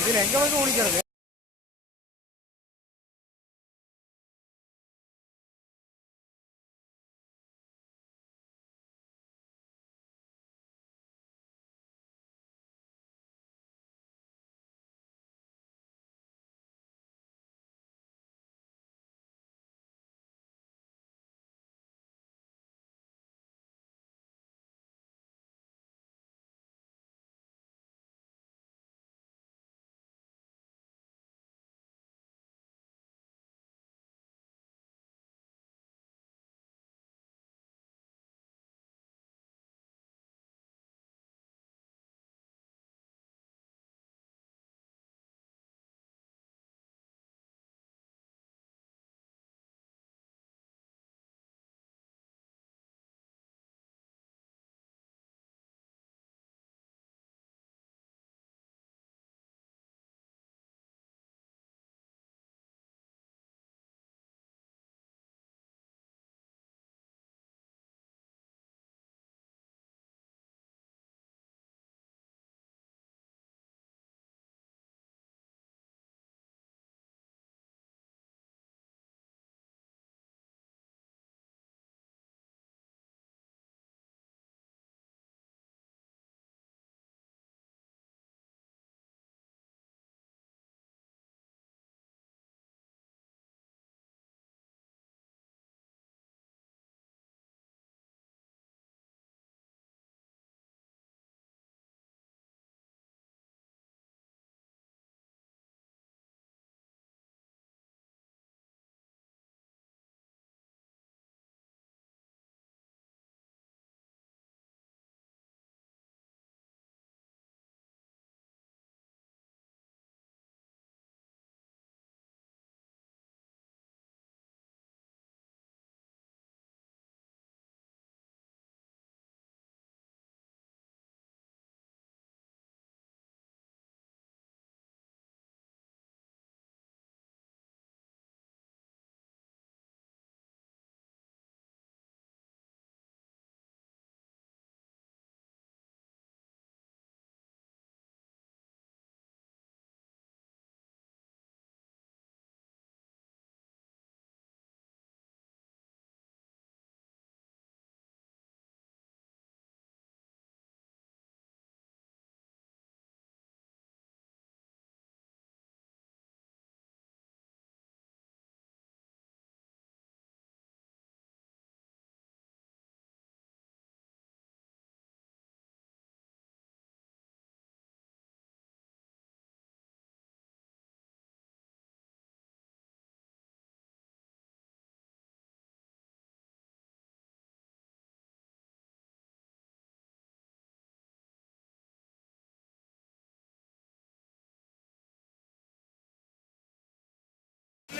இதில் எங்கே வந்து குடிக்கிறது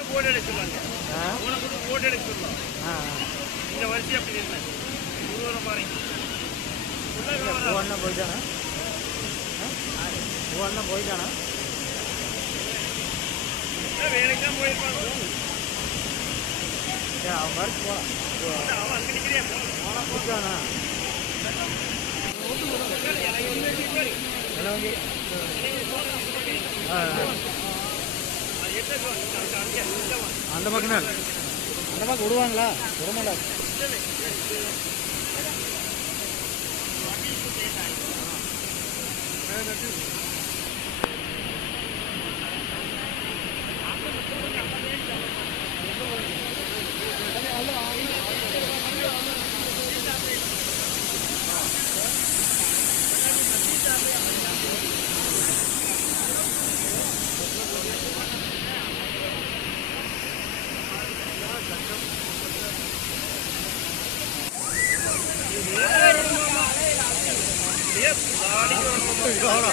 போட்டோ எடுக்க சொல்லுவாங்க ஆ உனக்கு ஒரு போட்டோ எடுக்க சொல்லுவோம் ஆ இந்த வரிசை அப்படி இல்லை இருபது மாதிரி பூவண்ணா போயிட்டானா பூவண்ணா போயிட்டானா வேலைக்கு தான் போயிருப்பாங்க சரி அவன் வரைக்கும் போகலாம் அவன் அங்கே நிற்கிறே போனால் போயிட்டானா என்ன வந்து ஆ ஆ. அந்த பக்கம் அந்த பக்கம் விடுவாங்களா விடமாட்டா Thank you. மாட்டாங்க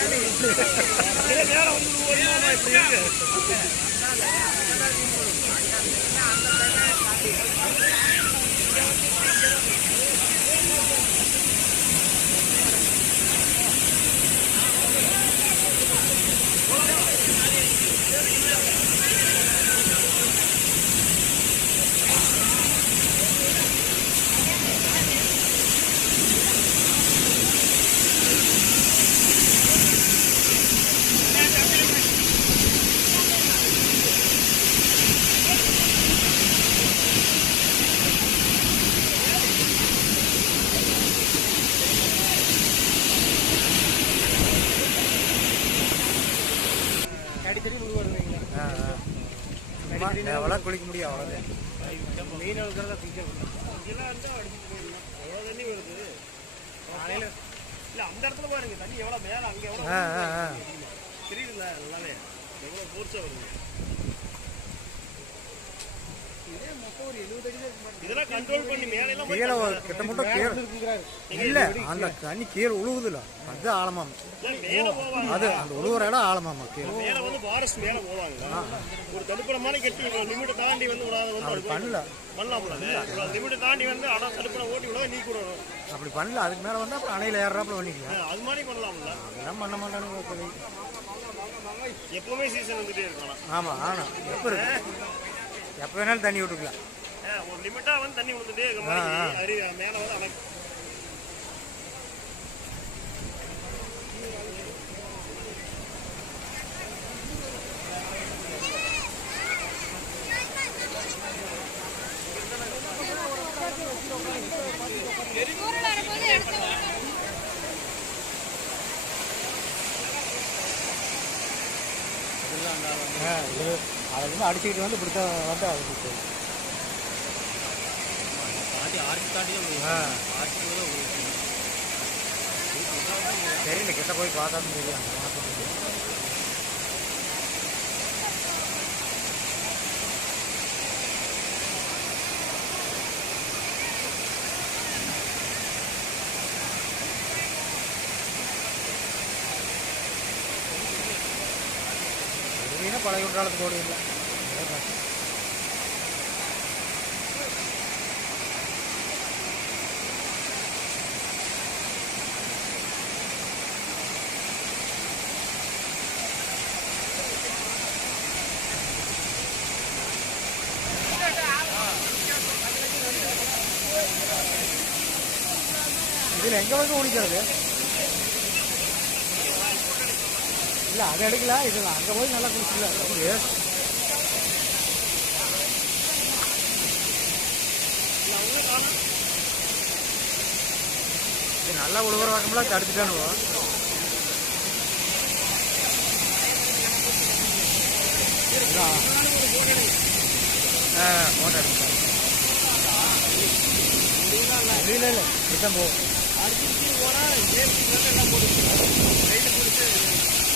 எவ்வளோ குளிக்க முடியும் அவ்வளோதான் மீன் இருக்கிறத சீக்கிரம் இதெல்லாம் இருந்தா அடிச்சிட்டு போயிடலாம் எவ்வளோ தண்ணி வருது. காலையில் இல்ல அந்த இடத்துல பாருங்க தண்ணி எவ்வளோ மேலே அங்கே எவ்வளோ தெரியுதுல்ல நல்லாவே எவ்வளோ ஃபோர்ஸாக வருது இதெல்லாம் கண்ட்ரோல் பண்ணி மேலே எல்லாம் போய் கீழே ஒரு கிட்டத்தட்ட கீழே. இல்லை அந்த தண்ணி கீழே உழுவுதுல. அது ஆழமாம். மேலே போவாங்க. அது அந்த உழுவுற இடம் ஆழமாமா கீழே. மேலே வந்து ஃபாரஸ்ட் மேலே போவாங்க. ஒரு தடுப்பணமான கட்டி லிமிட்டை தாண்டி வந்து அப்படி பண்ணல. பண்ணலாம் கூடாது லிமிட்டை தாண்டி வந்து அட தடுப்பணை ஓட்டி விடாத நீ கூட அப்படி பண்ணல. அதுக்கு மேலே வந்து அப்புறம் அணையில் ஏறாப்புல பண்ணிக்கலாம் அது மாதிரி பண்ணலாம்ல அதெல்லாம் பண்ண மாட்டானுங்க. எப்பவுமே சீசன் வந்துட்டே இருக்கலாம் ஆமாம் ஆனால் எப்போ இருக்கு? எப்போ வேணாலும் தண்ணி விட்டுக்கலாம். ஒரு லிமிட்டா வந்து தண்ணி வந்துட்டே இருக்க மாதிரி மேலே வந்து அணை. ஊரில் வரும்போது எடுத்து ஆ இது அதை வந்து அடிச்சுக்கிட்டு வந்து தான் வந்து அது தெரியல கிட்ட போய் பார்த்தா தெரியும் பழைய குற்றாலத்துக்கு ஓடுவீங்களா இதில் எங்கே வந்து ஓடிக்கிறது? இல்லை அதை எடுக்கல இது அங்கே போய் நல்லா அப்படியே இது நல்லா உழுவுற பக்கம்லாம் தடுத்துட்டானுவோ? ஆ எடுக்கலாம் இல்லை இல்லை இப்படி போகும் அடிச்சுட்டு போனா ஏசி எல்லாம் போட்டு ரைட்டு போட்டு